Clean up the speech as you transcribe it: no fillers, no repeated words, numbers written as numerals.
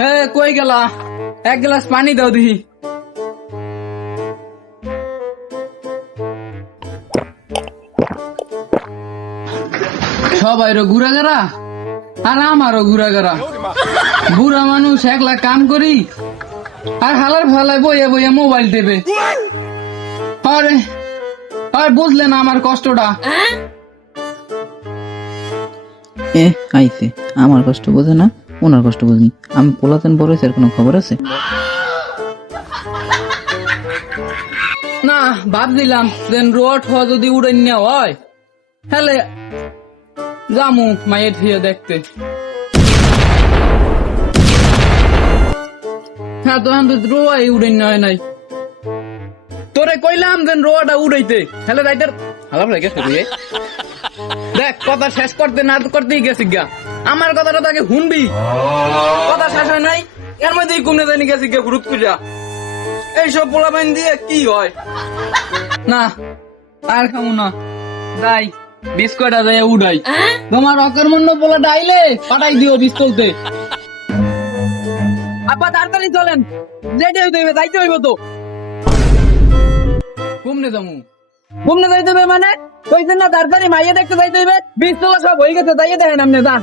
হ্যাঁ কই গেলা? এক গ্লাস পানি দাও দিহি। সবাইরও ঘুরাঘারা আর আমারও ঘুরাঘারা। বুড়া মানুষ একলা কাম করি আর হালার ফালায় বইয়া বইয়া মোবাইল টেপে। আরে আর বুঝলে না আমার কষ্টটা। আইছে আমার কষ্ট বোঝে না, ওনার কষ্ট বুঝি। আমি পোলাতেন বড় হয়েছে, কোনো খবর আছে? না ভাবছিলাম যে রোড যদি উড়ে নেওয়া হয় তাহলে জামু মায়ের থিয়ে দেখতে। হ্যাঁ তখন তো রোয়াই উড়ে নেওয়া নাই। তোরে কইলাম যে রোয়াটা উড়াইতে তাহলে রাইটার হালাপ রেখে শুরুয়ে দেখ কথা শেষ করতে না করতেই গেছি গা। আমার কথাটা তাকে শুনবি, কথা শেষ হয় নাই এর মধ্যেই কমে জানি গেছি গা ঘুরুত কইরা। এইসব পোলাপাইন দিয়ে কি হয় না আর খামু না, যাই বিস্কুটটা যাই উড়াই। তোমার অকর্মণ্য পোলাটা আইলে পাঠাই দিও বিস্কুলতে। আপা তাড়াতাড়ি চলেন, যেতে হইবে যাইতে হইব তো। ঘুমনে যামু, ঘুমনে যাইতে হইবে মানে কইছেন না তাড়াতাড়ি মাইয়া দেখতে যাইতে হইবে। বিস্তলা সব হয়ে গেছে, যাইয়ে দেখেন আপনি যান।